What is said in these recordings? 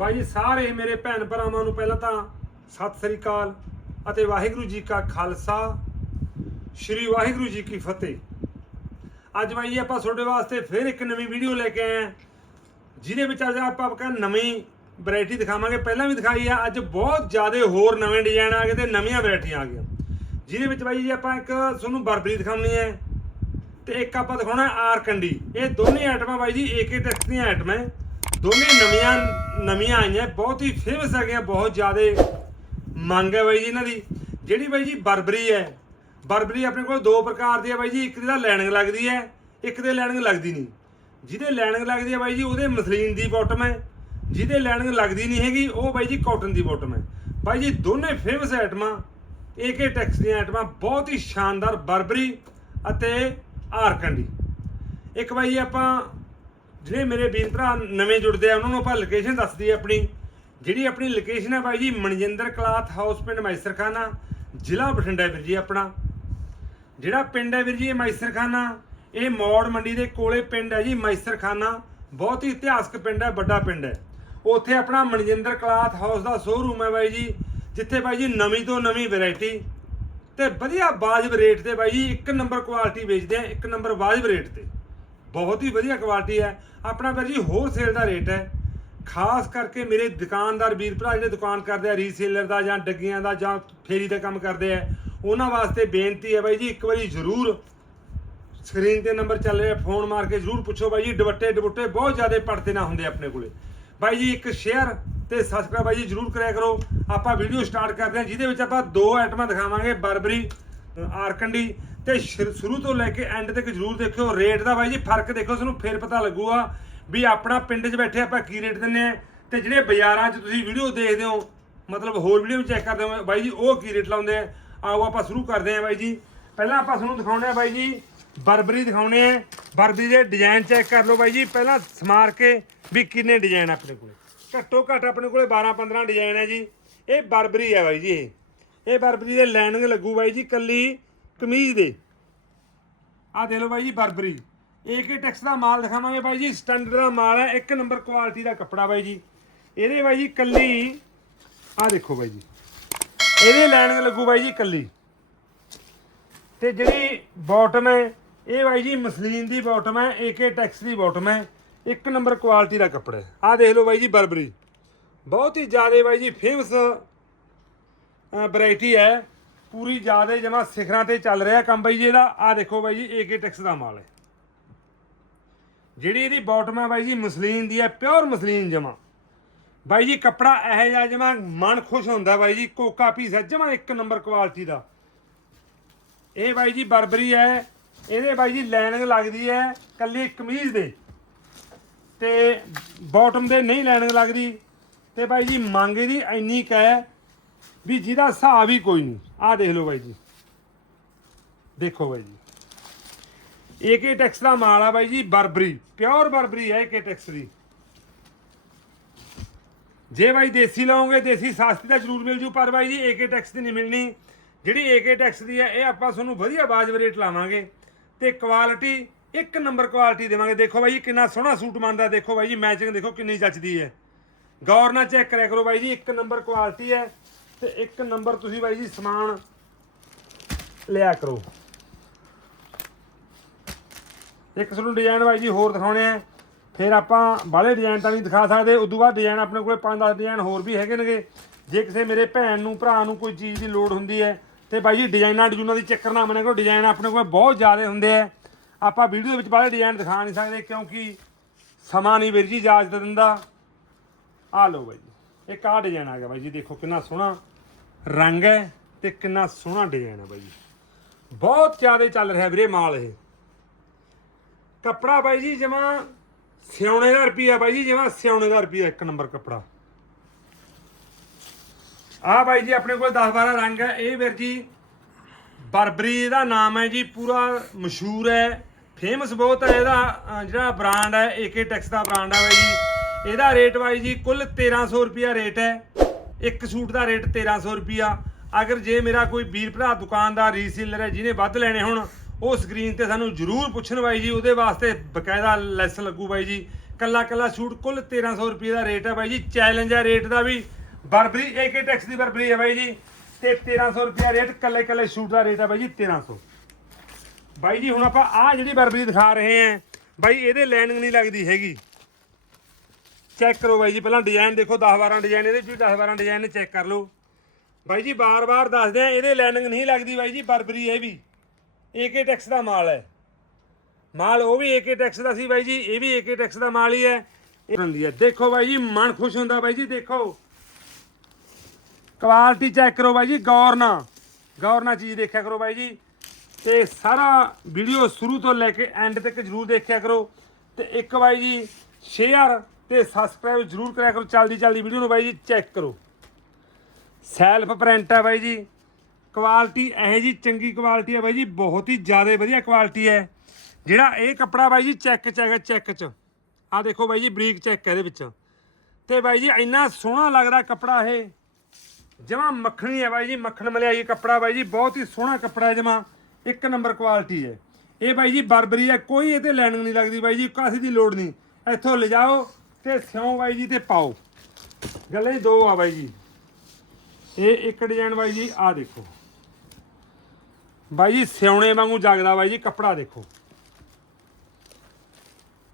ਬਾਈ ਜੀ, ਸਾਰੇ ਮੇਰੇ ਭੈਣ ਭਰਾਵਾਂ ਨੂੰ ਪਹਿਲਾਂ ਤਾਂ ਸਤਿ ਸ੍ਰੀ ਅਕਾਲ ਅਤੇ ਵਾਹਿਗੁਰੂ ਜੀ ਕਾ ਖਾਲਸਾ, ਸ੍ਰੀ ਵਾਹਿਗੁਰੂ ਜੀ ਕੀ ਫਤਿਹ। ਅੱਜ ਬਾਈ ਜੀ, ਆਪਾਂ ਤੁਹਾਡੇ ਵਾਸਤੇ ਫਿਰ ਇੱਕ ਨਵੀਂ ਵੀਡੀਓ ਲੈ ਕੇ ਆਏ ਹਾਂ, ਜਿਹਦੇ ਵਿੱਚ ਅੱਜ ਆਪਾਂ ਆਪਕਾ ਨਵੀਂ ਵੈਰਾਈਟੀ ਦਿਖਾਵਾਂਗੇ। ਪਹਿਲਾਂ ਵੀ ਦਿਖਾਈ ਆ, ਅੱਜ ਬਹੁਤ ਜ਼ਿਆਦਾ ਹੋਰ ਨਵੇਂ ਡਿਜ਼ਾਈਨ ਆ ਗਏ ਤੇ ਨਵੀਆਂ ਵੈਰਾਈਟੀਆਂ ਆ ਗਈਆਂ। ਜਿਹਦੇ ਵਿੱਚ ਬਾਈ ਜੀ, ਆਪਾਂ ਇੱਕ ਤੁਹਾਨੂੰ ਬਰਬਰੀ ਦਿਖਾਉਣੀ ਹੈ ਤੇ ਇੱਕ ਆਪਾਂ ਦਿਖਾਉਣਾ ਆਰ ਕੰਡੀ ਇਹ ਦੋਨੇ ਆਈਟਮਾਂ ਬਾਈ ਜੀ, ਏਕੇ ਟੈਕਸ ਦੀਆਂ ਆਈਟਮਾਂ ਹੈ। ਦੋਨੇ ਨਵੀਆਂ ਨਵੀਆਂ ਆਈਆਂ, ਬਹੁਤ ਹੀ ਫੇਮਸ ਹੈਗੀਆਂ ਬਹੁਤ ਜ਼ਿਆਦਾ ਮੰਗ ਹੈ ਬਾਈ ਜੀ ਇਹਨਾਂ ਦੀ। ਜਿਹੜੀ ਬਾਈ ਜੀ ਬਰਬਰੀ ਹੈ, ਬਰਬਰੀ ਆਪਣੇ ਕੋਲ ਦੋ ਪ੍ਰਕਾਰ ਦੀ ਹੈ ਬਾਈ ਜੀ, ਇੱਕ ਦੀ ਤਾਂ ਲੱਗਦੀ ਹੈ, ਇੱਕ ਦੇ ਲੈਣਿੰਗ ਲੱਗਦੀ ਨਹੀਂ। ਜਿਹਦੇ ਲੈਣਿੰਗ ਲੱਗਦੀ ਹੈ ਬਾਈ ਜੀ, ਉਹਦੇ ਮਸਲੀਨ ਦੀ ਬਾਟਮ ਹੈ, ਜਿਹਦੇ ਲੈਣਿੰਗ ਲੱਗਦੀ ਨਹੀਂ ਹੈਗੀ, ਉਹ ਬਾਈ ਜੀ ਕਾਟਨ ਦੀ ਬਾਟਮ ਹੈ। ਬਾਈ ਜੀ, ਦੋਨੇ ਫੇਮਸ ਆਈਟਮਾਂ ਏਕੇ ਟੈਕਸ ਦੀਆਂ ਆਈਟਮਾਂ ਬਹੁਤ ਹੀ ਸ਼ਾਨਦਾਰ ਬਰਬਰੀ ਅਤੇ ਆਰਕੰਡੀ। ਇੱਕ ਬਾਈ ਆਪਾਂ ਜਿਹੜੇ ਮੇਰੇ ਵੀਰ ਭਰਾ ਨਵੇਂ ਜੁੜਦੇ ਆ, ਉਹਨਾਂ ਨੂੰ ਆਪਾਂ ਲੋਕੇਸ਼ਨ ਦੱਸਦੀ ਆਪਣੀ। ਜਿਹੜੀ ਆਪਣੀ ਲੋਕੇਸ਼ਨ ਹੈ ਬਾਈ ਜੀ, ਮਨਜਿੰਦਰ ਕਲਾਥ ਹਾਊਸ ਪਿੰਡ ਮੈਸਰਖਾਨਾ, ਜ਼ਿਲ੍ਹਾ ਬਠਿੰਡਾ ਵੀਰ ਜੀ ਆਪਣਾ। ਜਿਹੜਾ ਪਿੰਡ ਹੈ ਵੀਰ ਜੀ, ਇਹ ਮੈਸਰਖਾਨਾ, ਇਹ ਮੌੜ ਮੰਡੀ ਦੇ ਕੋਲੇ ਪਿੰਡ ਹੈ ਜੀ, ਮੈਸਰਖਾਨਾ। ਬਹੁਤ ਹੀ ਇਤਿਹਾਸਕ ਪਿੰਡ ਹੈ, ਵੱਡਾ ਪਿੰਡ ਹੈ। ਉੱਥੇ ਆਪਣਾ ਮਨਜਿੰਦਰ ਕਲਾਥ ਹਾਊਸ ਦਾ ਸ਼ੋਰੂਮ ਹੈ ਬਾਈ ਜੀ, ਜਿੱਥੇ ਬਾਈ ਜੀ ਨਵੀਂ ਤੋਂ ਨਵੀਂ ਵੈਰਾਈਟੀ ਤੇ ਵਧੀਆ ਵਾਜਬ ਰੇਟ ਤੇ ਬਾਈ ਜੀ ਇੱਕ ਨੰਬਰ ਕੁਆਲਿਟੀ ਵੇਚਦੇ ਆ, ਇੱਕ ਨੰਬਰ ਵਾਜਬ ਰੇਟ ਤੇ। ਬਹੁਤ ਹੀ ਵਧੀਆ ਕੁਆਲਿਟੀ ਹੈ। ਆਪਣਾ ਵੀਰ ਜੀ ਹੋਲਸੇਲ ਦਾ ਰੇਟ ਹੈ। ਖਾਸ ਕਰਕੇ ਮੇਰੇ ਦੁਕਾਨਦਾਰ ਵੀਰ ਭਰਾ ਜਿਹੜੇ ਦੁਕਾਨ ਕਰਦੇ ਆ ਰੀਸੇਲਰ ਦਾ ਜਾਂ ਡੱਗੀਆਂ ਦਾ ਜਾਂ ਫੇਰੀ ਦਾ ਕੰਮ ਕਰਦੇ ਆ, ਉਹਨਾਂ ਵਾਸਤੇ ਬੇਨਤੀ ਹੈ ਬਾਈ ਜੀ, ਇੱਕ ਵਾਰੀ ਜ਼ਰੂਰ ਸਕਰੀਨ ਤੇ ਨੰਬਰ ਚੱਲ ਰਿਹਾ ਫੋਨ ਮਾਰ ਕੇ ਜ਼ਰੂਰ ਪੁੱਛੋ ਬਾਈ ਜੀ, ਦੁਪੱਟੇ ਦੁਪੱਟੇ ਬਹੁਤ ਜ਼ਿਆਦਾ ਪੜਤੇ ਨਾ ਹੁੰਦੇ ਆਪਣੇ ਕੋਲੇ। ਬਾਈ ਜੀ, ਇੱਕ ਸ਼ੇਅਰ ਤੇ ਸਬਸਕ੍ਰਾਈਬ ਬਾਈ ਜੀ ਜ਼ਰੂਰ ਕਰਿਆ ਕਰੋ। ਆਪਾਂ ਵੀਡੀਓ ਸਟਾਰਟ ਕਰਦੇ ਹਾਂ, ਜਿਹਦੇ ਵਿੱਚ ਆਪਾਂ ਦੋ ਆਈਟਮਾਂ ਦਿਖਾਵਾਂਗੇ, ਬਰਬਰੀ ਆਰਕੰਡੀ ਤੇ ਸ਼ੁਰ- ਸ਼ੁਰੂ ਤੋਂ ਲੈ ਕੇ ਐਂਡ ਤੱਕ ਜ਼ਰੂਰ ਦੇਖਿਓ। ਰੇਟ ਦਾ ਬਾਈ ਜੀ ਫ਼ਰਕ ਦੇਖੋ ਤੁਹਾਨੂੰ ਫਿਰ ਪਤਾ ਲੱਗੂਗਾ ਵੀ ਆਪਣਾ ਪਿੰਡ 'ਚ ਬੈਠੇ ਆਪਾਂ ਕੀ ਰੇਟ ਦਿੰਨੇ ਆ ਤੇ ਜਿਹੜੇ ਬਾਜ਼ਾਰਾਂ 'ਚ ਤੁਸੀਂ ਵੀਡੀਓ ਦੇਖਦੇ ਹੋ, ਮਤਲਬ ਹੋਰ ਵੀਡੀਓ ਚੈੱਕ ਕਰਦੇ ਹੋ, ਬਾਈ ਜੀ ਉਹ ਕੀ ਰੇਟ ਲਾਉਂਦੇ ਆ? ਆਓ ਆਪਾਂ ਸ਼ੁਰੂ ਕਰਦੇ ਹਾਂ ਬਾਈ ਜੀ। ਪਹਿਲਾਂ ਆਪਾਂ ਤੁਹਾਨੂੰ ਦਿਖਾਉਣੇ ਆ ਬਾਈ ਜੀ, ਬਰਬਰੀ ਦਿਖਾਉਣੇ ਆ ਬਰਬਰੀ ਦੇ ਡਿਜ਼ਾਈਨ ਚੈੱਕ ਕਰ ਲਓ ਬਾਈ ਜੀ। ਪਹਿਲਾਂ ਸਮਾਰ ਕੇ ਵੀ ਕਿੰਨੇ ਡਿਜ਼ਾਈਨ ਆਪਣੇ ਕੋਲੇ। ਘੱਟੋ ਘੱਟ ਆਪਣੇ ਕੋਲੇ 12 15 ਡਿਜ਼ਾਈਨ ਹੈ ਜੀ। ਇਹ ਬਰਬਰੀ ਹੈ ਬਾਈ ਜੀ ਇਹ। ਇਹ ਬਰਬਰੀ ਦੇ ਲਾਈਨਿੰਗ ਲੱਗੂ ਬਾਈ ਜੀ ਕੱਲੀ ਕਮੀਜ਼ ਦੇ। ਆਹ ਦੇ ਲਓ ਬਾਈ ਜੀ ਬਰਬਰੀ। ਏਕੇ ਟੈਕਸ ਦਾ ਮਾਲ ਦਿਖਾਵਾਂਗੇ ਬਾਈ ਜੀ। ਸਟੈਂਡਰਡ ਦਾ ਮਾਲ ਹੈ। ਇੱਕ ਨੰਬਰ ਕੁਆਲਿਟੀ ਦਾ ਕੱਪੜਾ ਬਾਈ ਜੀ। ਇਹਦੇ ਬਾਈ ਜੀ ਕੱਲੀ, ਆਹ ਦੇਖੋ ਬਾਈ ਜੀ। ਇਹਦੇ ਲਾਈਨਿੰਗ ਲੱਗੂ ਬਾਈ ਜੀ ਕੱਲੀ। ਤੇ ਜਿਹੜੀ ਬਾਟਮ ਹੈ, ਇਹ ਬਾਈ ਜੀ ਮਸਲੀਨ ਦੀ ਬਾਟਮ ਹੈ ਏਕੇ ਟੈਕਸ ਦੀ ਬਾਟਮ ਹੈ। ਇੱਕ ਨੰਬਰ ਕੁਆਲਿਟੀ ਦਾ ਕੱਪੜਾ ਹੈ। ਆਹ ਦੇਖ ਲਓ ਬਾਈ ਜੀ ਬਰਬਰੀ। ਬਹੁਤ ਹੀ ਜ਼ਿਆਦਾ ਬਾਈ ਜੀ ਫੇਮਸ ਵੈਰਾਈਟੀ ਹੈ। ਪੂਰੀ ਜ਼ਿਆਦਾ ਜਮਾ ਸਿਖਰਾਂ ਤੇ ਚੱਲ ਰਿਹਾ ਕੰਮ ਬਾਈ ਜੀ ਇਹਦਾ। ਆਹ ਦੇਖੋ ਬਾਈ ਜੀ ਏਕੇ ਟੈਕਸ ਦਾ ਮਾਲ ਹੈ। ਜਿਹੜੀ ਇਹਦੀ ਬਾਟਮ ਹੈ ਬਾਈ ਜੀ, ਮਸਲੀਨ ਦੀ ਹੈ ਪਿਓਰ ਮਸਲੀਨ ਜਮਾ। ਬਾਈ ਜੀ, ਕੱਪੜਾ ਇਹੋ ਜਿਹਾ ਜਮਾ ਮਨ ਖੁਸ਼ ਹੁੰਦਾ ਬਾਈ ਜੀ, ਕੋਕਾ ਪੀਸ ਹੈ, ਜਮਾ ਇੱਕ ਨੰਬਰ ਕੁਆਲਿਟੀ ਦਾ। ਇਹ ਬਾਈ ਜੀ ਬਰਬਰੀ ਹੈ, ਇਹਦੇ ਬਾਈ ਜੀ ਲਾਈਨਿੰਗ ਲੱਗਦੀ ਹੈ ਕੱਲੀ ਕਮੀਜ਼ ਦੇ। ਤੇ ਬਾਟਮ ਦੇ ਨਹੀਂ ਲਾਈਨਿੰਗ ਲੱਗਦੀ। ਤੇ ਬਾਈ ਜੀ, ਮੰਗ ਇਹਦੀ ਇੰਨੀ ਕੁ ਹੈ ਵੀ ਜਿਹਦਾ ਹਿਸਾਬ ਹੀ ਕੋਈ ਨਹੀਂ। ਆਹ ਦੇਖ ਲਓ ਬਾਈ ਜੀ। ਦੇਖੋ ਬਾਈ ਜੀ। ਏਕੇ ਟੈਕਸ ਦਾ ਮਾਲ ਆ ਬਾਈ ਜੀ, ਬਰਬਰੀ। ਪਿਓਰ ਬਰਬਰੀ ਹੈ ਏਕੇ ਟੈਕਸ ਦੀ। ਜੇ ਬਾਈ ਦੇਸੀ ਲਾਉਂਗੇ ਦੇਸੀ ਸਸਤੀ ਤਾਂ ਜ਼ਰੂਰ ਮਿਲ ਜੂ, ਪਰ ਬਾਈ ਜੀ ਏਕੇ ਟੈਕਸ ਦੀ ਨਹੀਂ ਮਿਲਣੀ। ਜਿਹੜੀ ਏਕੇ ਟੈਕਸ ਦੀ ਹੈ, ਇਹ ਆਪਾਂ ਤੁਹਾਨੂੰ ਵਧੀਆ ਬਾਜਬ ਰੇਟ ਲਾਵਾਂਗੇ ਤੇ ਕੁਆਲਿਟੀ ਇੱਕ ਨੰਬਰ ਕੁਆਲਿਟੀ ਦੇਵਾਂਗੇ। ਦੇਖੋ ਬਾਈ ਜੀ, ਕਿੰਨਾ ਸੋਹਣਾ ਸੂਟ ਬਣਦਾ। ਦੇਖੋ ਬਾਈ ਜੀ ਮੈਚਿੰਗ ਦੇਖੋ ਕਿੰਨੀ ਜੱਚਦੀ ਹੈ। ਗੌਰ ਨਾਲ ਚੈੱਕ ਕਰਿਆ ਕਰੋ ਬਾਈ ਜੀ, ਇੱਕ ਨੰਬਰ ਕੁਆਲਿਟੀ ਹੈ। ਤੇ ਇੱਕ ਨੰਬਰ ਤੁਸੀਂ ਬਾਈ ਜੀ ਸਮਾਨ ਲਿਆ ਕਰੋ। ਇੱਕ ਤੁਹਾਨੂੰ ਡਿਜ਼ਾਈਨ ਬਾਈ ਜੀ ਹੋਰ ਦਿਖਾਉਣੇ ਆ। ਫਿਰ ਆਪਾਂ ਬਾਹਲੇ ਡਿਜ਼ਾਈਨ ਤਾਂ ਨਹੀਂ ਦਿਖਾ ਸਕਦੇ। ਉਦੋਂ ਬਾਅਦ ਡਿਜ਼ਾਈਨ ਆਪਣੇ ਕੋਲੇ 5-10 ਡਿਜ਼ਾਈਨ ਹੋਰ ਵੀ ਹੈਗੇ ਨੇਗੇ। ਜੇ ਕਿਸੇ ਮੇਰੇ ਭੈਣ ਨੂੰ, ਭਰਾ ਨੂੰ ਕੋਈ ਚੀਜ਼ ਦੀ ਲੋੜ ਹੁੰਦੀ ਹੈ, ਤੇ ਬਾਈ ਜੀ ਡਿਜ਼ਾਈਨਾਂ ਡਿਜ਼ਾਈਨਾਂ ਦੀ ਚੱਕਰ ਨਾ ਮੰਨਿਆ ਕਰੋ ਡਿਜ਼ਾਈਨ ਆਪਣੇ ਕੋਲ ਬਹੁਤ ਜ਼ਿਆਦਾ ਹੁੰਦੇ ਆ। ਆਪਾਂ ਵੀਡੀਓ ਦੇ ਵਿੱਚ ਬਾਹਲੇ ਡਿਜ਼ਾਈਨ ਦਿਖਾ ਨਹੀਂ ਸਕਦੇ ਕਿਉਂਕਿ ਸਮਾਂ ਨਹੀਂ ਵੀਰ ਜੀ ਇਜਾਜ਼ਤ ਦਿੰਦਾ। ਆ ਲਓ ਬਾਈ ਜੀ। ਇੱਕ ਆਹ ਡਿਜ਼ਾਈਨ ਆ ਗਿਆ ਬਾਈ ਜੀ। ਦੇਖੋ ਕਿੰਨਾ ਸੋਹਣਾ। ਰੰਗ ਹੈ ਤੇ ਕਿੰਨਾ ਸੋਹਣਾ ਡਿਜ਼ਾਈਨ ਹੈ ਬਾਈ ਜੀ। ਬਹੁਤ ਜ਼ਿਆਦਾ ਚੱਲ ਰਿਹਾ ਵੀਰੇ ਮਾਲ ਇਹ। ਕੱਪੜਾ ਬਾਈ ਜੀ ਜਮਾ ਸਿਉਣੇ ਦਾ ਰੁਪਿਆ ਬਾਈ ਜੀ ਜਮਾ ਸਿਉਣੇ ਦਾ ਰੁਪਿਆ ਇੱਕ ਨੰਬਰ ਕੱਪੜਾ। ਆ ਬਾਈ ਜੀ ਆਪਣੇ ਕੋਲ 10 12 ਰੰਗ ਹੈ। ਇਹ ਵੀਰ ਜੀ ਬਰਬਰੀ ਦਾ ਨਾਮ ਹੈ ਜੀ, ਪੂਰਾ ਮਸ਼ਹੂਰ ਹੈ ਫੇਮਸ ਬਹੁਤ ਹੈ ਇਹਦਾ ਜਿਹੜਾ ਬ੍ਰਾਂਡ ਹੈ ਏਕੇ ਟੈਕਸ ਦਾ ਬ੍ਰਾਂਡ ਹੈ ਬਾਈ ਜੀ। ਇਹਦਾ ਰੇਟ ਬਾਈ ਜੀ ਕੁੱਲ 1300 ਰੁਪਿਆ ਰੇਟ ਹੈ। ਇੱਕ ਸੂਟ ਦਾ ਰੇਟ 1300 ਰੁਪਿਆ ਅਗਰ ਜੇ ਮੇਰਾ ਕੋਈ ਵੀਰ ਭਰਾ ਦੁਕਾਨਦਾਰ ਰੀਸੇਲਰ ਹੈ, ਜਿਹਨੇ ਵੱਧ ਲੈਣੇ ਹੋਣ, ਉਹ ਸਕਰੀਨ ਤੇ ਸਾਨੂੰ ਜਰੂਰ ਪੁੱਛਣ ਬਾਈ ਜੀ, ਉਹਦੇ ਵਾਸਤੇ ਬਕਾਇਦਾ ਲੈਸ ਲੱਗੂ ਬਾਈ ਜੀ। ਕੱਲਾ ਕੱਲਾ ਸੂਟ ਕੁੱਲ 1300 ਰੁਪਏ ਦਾ ਰੇਟ ਹੈ ਬਾਈ ਜੀ। ਚੈਲੰਜ ਹੈ ਰੇਟ ਦਾ ਵੀ। ਬਰਬਰੀ ਏਕੇ ਟੈਕਸ ਦੀ ਬਰਬਰੀ ਹੈ ਬਾਈ ਜੀ। ਤੇ 1300 ਰੁਪਏ ਰੇਟ ਕੱਲੇ ਕੱਲੇ ਸੂਟ ਦਾ ਰੇਟ ਹੈ ਬਾਈ ਜੀ 1300 ਬਾਈ ਜੀ, ਹੁਣ ਆਪਾਂ ਆਹ ਜਿਹੜੀ ਬਰਬਰੀ ਦਿਖਾ ਰਹੇ ਆਂ ਬਾਈ ਇਹਦੇ ਲਾਈਨਿੰਗ ਨਹੀਂ ਲੱਗਦੀ ਹੈਗੀ। ਚੈੱਕ ਕਰੋ ਬਾਈ ਜੀ, ਪਹਿਲਾਂ ਡਿਜ਼ਾਈਨ ਦੇਖੋ 10 12 ਡਿਜ਼ਾਈਨ ਇਹਦੇ ਚ ਵੀ 10 12 ਡਿਜ਼ਾਈਨ ਚੈੱਕ ਕਰ ਲਓ। ਬਾਈ ਜੀ, ਬਾਰ-ਬਾਰ ਦੱਸਦੇ ਆ, ਇਹਦੇ ਲਾਈਨਿੰਗ ਨਹੀਂ ਲੱਗਦੀ ਬਾਈ ਜੀ, ਬਰਬਰੀ ਇਹ ਵੀ। ਏਕੇ ਟੈਕਸ ਦਾ ਮਾਲ ਹੈ। ਮਾਲ ਉਹ ਵੀ ਏਕੇ ਟੈਕਸ ਦਾ ਸੀ ਬਾਈ ਜੀ, ਇਹ ਵੀ ਏਕੇ ਟੈਕਸ ਦਾ ਮਾਲ ਹੀ ਹੈ। ਇਹ ਹੁੰਦੀ ਹੈ ਦੇਖੋ ਬਾਈ ਜੀ, ਮਨ ਖੁਸ਼ ਹੁੰਦਾ ਬਾਈ ਜੀ, ਦੇਖੋ। ਕੁਆਲਿਟੀ ਚੈੱਕ ਕਰੋ ਬਾਈ ਜੀ, ਗੌਰ ਨਾਲ। ਗੌਰ ਨਾਲ ਚੀਜ਼ ਦੇਖਿਆ ਕਰੋ ਬਾਈ ਜੀ। ਤੇ ਸਾਰਾ ਵੀਡੀਓ ਸ਼ੁਰੂ ਤੋਂ ਲੈ ਕੇ ਐਂਡ ਤੱਕ ਜਰੂਰ ਦੇਖਿਆ ਕਰੋ। ਤੇ ਇੱਕ ਬਾਈ ਜੀ ਸ਼ੇਅਰ ਤੇ ਸਬਸਕ੍ਰਾਈਬ ਜਰੂਰ ਕਰਿਆ ਕਰੋ, ਚਲਦੀ ਚਲਦੀ ਵੀਡੀਓ ਨੂੰ ਬਾਈ ਜੀ ਚੈੱਕ ਕਰੋ। ਸੈਲਫ ਪ੍ਰਿੰਟ ਹੈ ਬਾਈ ਜੀ। ਕੁਆਲਿਟੀ ਇਹੋ ਜੀ ਚੰਗੀ ਕੁਆਲਿਟੀ ਹੈ ਬਾਈ ਜੀ, ਬਹੁਤ ਹੀ ਜ਼ਿਆਦਾ ਵਧੀਆ ਕੁਆਲਿਟੀ ਹੈ। ਜਿਹੜਾ ਇਹ ਕੱਪੜਾ ਬਾਈ ਜੀ ਚੈੱਕ ਚ ਹੈਗਾ ਚੈੱਕ ਚ। ਆ ਦੇਖੋ ਬਾਈ ਜੀ, ਬਰੀਕ ਚੈੱਕ ਹੈ ਇਹਦੇ ਵਿੱਚ। ਤੇ ਬਾਈ ਜੀ, ਇੰਨਾ ਸੋਹਣਾ ਲੱਗਦਾ ਕੱਪੜਾ ਇਹ। ਜਮਾ ਮੱਖਣੀ ਹੈ ਬਾਈ ਜੀ, ਮੱਖਣ ਮਲਿਆਈ ਕੱਪੜਾ ਬਾਈ ਜੀ, ਬਹੁਤ ਹੀ ਸੋਹਣਾ ਕੱਪੜਾ ਹੈ ਜਮਾ। ਇੱਕ ਨੰਬਰ ਕੁਆਲਿਟੀ ਹੈ। ਇਹ ਬਾਈ ਜੀ, ਬਰਬਰੀ ਹੈ, ਕੋਈ ਇਹਤੇ ਲੈਣ ਨਹੀਂ ਲੱਗਦੀ ਬਾਈ ਜੀ, ਕਾਸੀ ਦੀ ਲੋੜ ਨਹੀਂ। ਇੱਥੋਂ ਲਿਜਾਓ ਤੇ ਸਿਉਂ ਬਾਈ ਜੀ ਤੇ ਪਾਓ। ਗੱਲੇ ਦੋ ਆ ਬਾਈ ਜੀ। ਇਹ ਇੱਕ ਡਿਜ਼ਾਈਨ ਬਾਈ ਜੀ ਆ ਦੇਖੋ। ਬਾਈ ਜੀ, ਸਿਉਣੇ ਵਾਂਗੂ ਜਗਦਾ ਬਾਈ ਜੀ, ਕੱਪੜਾ ਦੇਖੋ।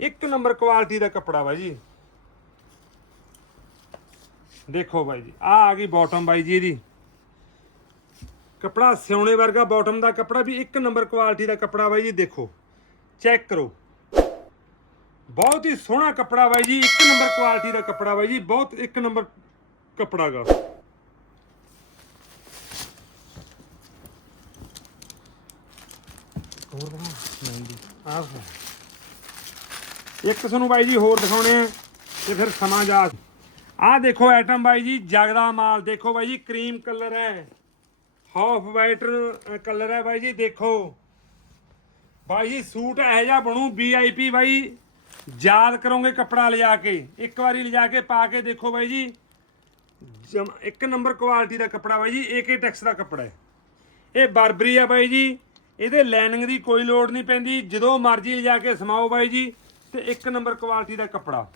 ਇੱਕ ਨੰਬਰ ਕੁਆਲਿਟੀ ਦਾ ਕੱਪੜਾ ਬਾਈ ਜੀ। ਦੇਖੋ ਬਾਈ ਜੀ ਆ ਆ ਗਈ ਬਾਟਮ ਬਾਈ ਜੀ ਇਹਦੀ। ਕੱਪੜਾ ਸਿਉਣੇ ਵਰਗਾ ਬਾਟਮ ਦਾ ਕੱਪੜਾ ਵੀ ਇੱਕ ਨੰਬਰ ਕੁਆਲਿਟੀ ਦਾ ਕੱਪੜਾ ਬਾਈ ਜੀ, ਦੇਖੋ। ਚੈੱਕ ਕਰੋ। ਬਹੁਤ ਹੀ ਸੋਹਣਾ ਕਪੜਾ ਬਾਈ ਜੀ ਇੱਕ ਨੰਬਰ ਕੁਆਲਿਟੀ ਦਾ ਕਪੜਾ ਬਾਈ ਜੀ ਬਹੁਤ ਇੱਕ ਨੰਬਰ ਕਪੜਾ ਗਾ। ਹੋਰ ਬਣਾ ਆਹ ਇੱਕ ਤੁਹਾਨੂੰ ਬਾਈ ਜੀ ਹੋਰ ਦਿਖਾਉਣੇ ਆ ਤੇ ਫਿਰ ਸਮਾਂ ਜਾ ਆਹ ਦੇਖੋ ਆਈਟਮ ਬਾਈ ਜੀ ਜਗਦਾ ਮਾਲ ਦੇਖੋ ਬਾਈ ਜੀ ਕਰੀਮ ਕਲਰ ਹੈ। ਹਾਫ ਵਾਈਟ ਕਲਰ ਹੈ ਬਾਈ ਜੀ ਦੇਖੋ। ਬਾਈ ਜੀ ਸੂਟ ਇਹੋ ਜਿਹਾ ਬਣੂ ਵੀਆਈਪੀ ਬਾਈ। ਯਾਦ ਕਰੋਗੇ ਕੱਪੜਾ ਲਿਜਾ ਕੇ, ਇੱਕ ਵਾਰੀ ਲਿਜਾ ਕੇ ਪਾ ਕੇ ਦੇਖੋ ਬਾਈ ਜੀ। ਜਮ, ਇੱਕ ਨੰਬਰ ਕੁਆਲਿਟੀ ਦਾ ਕੱਪੜਾ ਬਾਈ ਜੀ ਏਕੇ ਟੈਕਸ ਦਾ ਕੱਪੜਾ ਹੈ। ਇਹ ਬਰਬਰੀ ਆ ਬਾਈ ਜੀ, ਇਹਦੇ ਲਾਈਨਿੰਗ ਦੀ ਕੋਈ ਲੋੜ ਨਹੀਂ ਪੈਂਦੀ, ਜਦੋਂ ਮਰਜ਼ੀ ਲਿਜਾ ਕੇ ਸਮਾਓ ਬਾਈ ਜੀ, ਤੇ ਇੱਕ ਨੰਬਰ ਕੁਆਲਿਟੀ ਦਾ ਕੱਪੜਾ।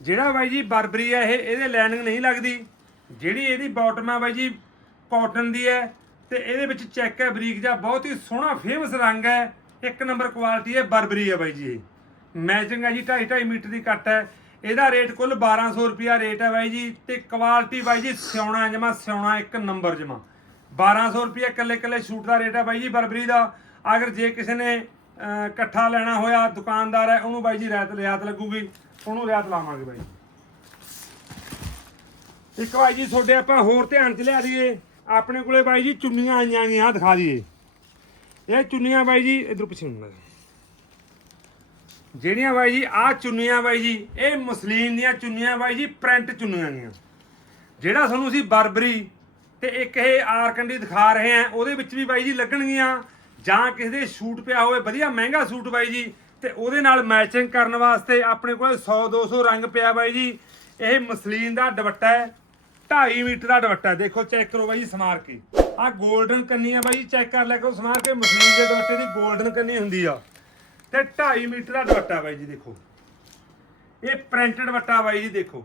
ਜਿਹੜਾ ਬਾਈ ਜੀ ਬਰਬਰੀ ਹੈ ਇਹ, ਇਹਦੇ ਲਾਈਨਿੰਗ ਨਹੀਂ ਲੱਗਦੀ। ਜਿਹੜੀ ਇਹਦੀ ਬਾਟਮ ਹੈ ਬਾਈ ਜੀ ਕਾਟਨ ਦੀ ਹੈ, ਤੇ ਇਹਦੇ ਵਿੱਚ ਚੈੱਕ ਹੈ, ਬਰੀਕ ਜਿਹਾ, ਬਹੁਤ ਹੀ ਸੋਹਣਾ ਫੇਮਸ ਰੰਗ ਹੈ। ਇੱਕ ਨੰਬਰ ਕੁਆਲਿਟੀ ਹੈ ਬਰਬਰੀ ਹੈ ਬਾਈ ਜੀ ਇਹ। ਮੈਚਿੰਗ ਹੈ ਜੀ 2.5 2.5 ਮੀਟਰ ਦੀ ਕੱਟ ਹੈ। ਇਹਦਾ ਰੇਟ ਕੁੱਲ 1200 ਰੁਪਿਆ ਰੇਟ ਹੈ ਬਾਈ ਜੀ, ਤੇ ਕੁਆਲਿਟੀ ਬਾਈ ਜੀ, ਸਿਉਣਾ ਜਮਾ, ਸਿਉਣਾ ਇੱਕ ਨੰਬਰ ਜਮਾ। 1200 ਰੁਪਿਆ ਇਕੱਲੇ ਇਕੱਲੇ ਸੂਟ ਦਾ ਰੇਟ ਹੈ ਬਾਈ ਜੀ, ਬਰਬਰੀ ਦਾ। ਅਗਰ ਜੇ ਕਿਸੇ ਨੇ ਇਕੱਠਾ ਲੈਣਾ ਹੋਇਆ, ਦੁਕਾਨਦਾਰ ਹੈ, ਉਹਨੂੰ ਬਾਈ ਜੀ ਰਿਆਤ ਰਿਆਤ ਲੱਗੂਗੀ, ਉਹਨੂੰ ਰਿਆਤ ਲਾਵਾਂਗੇ ਬਾਈ। ਇੱਕ ਬਾਈ ਜੀ, ਤੁਹਾਡੇ ਆਪਾਂ ਹੋਰ ਧਿਆਨ ਚ ਲਿਆ ਦਈਏ। ਆਪਣੇ ਕੋਲੇ ਬਾਈ ਜੀ, ਚੁੰਨੀਆਂ ਆਈਆਂ ਗਈਆਂ, ਆਹ ਦਿਖਾ ਦਈਏ। ਇਹ ਚੁੰਨੀਆਂ ਬਾਈ ਜੀ, ਇਧਰ ਪਿੱਛੇ ਨੂੰ ਲੈ ਜਿਹੜੀਆਂ ਬਾਈ ਜੀ, ਆਹ ਚੁੰਨੀਆਂ ਬਾਈ ਜੀ, ਇਹ ਮਸਲੀਨ ਦੀਆਂ ਚੁੰਨੀਆਂ ਬਾਈ ਜੀ ਪ੍ਰਿੰਟ ਚੁੰਨੀਆਂ ਗੀਆਂ ਜਿਹੜਾ ਤੁਹਾਨੂੰ ਅਸੀਂ ਬਰਬਰੀ ਤੇ ਇੱਕ ਇਹ ਆਰਕੰਡੀ ਦਿਖਾ ਰਹੇ ਆ ਉਹਦੇ ਵਿੱਚ ਵੀ ਬਾਈ ਜੀ ਲੱਗਣਗੀਆਂ। ਜਾਂ ਕਿਸੇ ਦੇ ਸੂਟ ਪਿਆ ਹੋਵੇ, ਵਧੀਆ ਮਹਿੰਗਾ ਸੂਟ ਬਾਈ ਜੀ, ਤੇ ਉਹਦੇ ਨਾਲ ਮੈਚਿੰਗ ਕਰਨ ਵਾਸਤੇ ਆਪਣੇ ਕੋਲ 100 200 ਰੰਗ ਪਿਆ ਬਾਈ ਜੀ। ਇਹ ਮਸਲੀਨ ਦਾ ਦੁਪੱਟਾ ਹੈ 2.5 ਮੀਟਰ ਦਾ ਦੁਪੱਟਾ ਦੇਖੋ ਚੈੱਕ ਕਰੋ ਬਾਈ ਜੀ, ਸਮਾਰ ਕੇ। ਆਹ 골ਡਨ ਕੰਨੀ ਆ ਬਾਈ ਜੀ ਚੈੱਕ ਕਰ ਲੈ ਕਰੋ, ਸਮਾਰ ਕੇ ਮਸਲੀਨ ਦੇ ਦੁਪੱਟੇ ਦੀ 골ਡਨ ਕੰਨੀ ਹੁੰਦੀ ਆ। ਤੇ 2.5 ਮੀਟਰ ਦਾ ਦੁਪੱਟਾ ਬਾਈ ਜੀ ਦੇਖੋ। ਇਹ ਪ੍ਰਿੰਟਡ ਦੁਪੱਟਾ ਬਾਈ ਜੀ ਦੇਖੋ।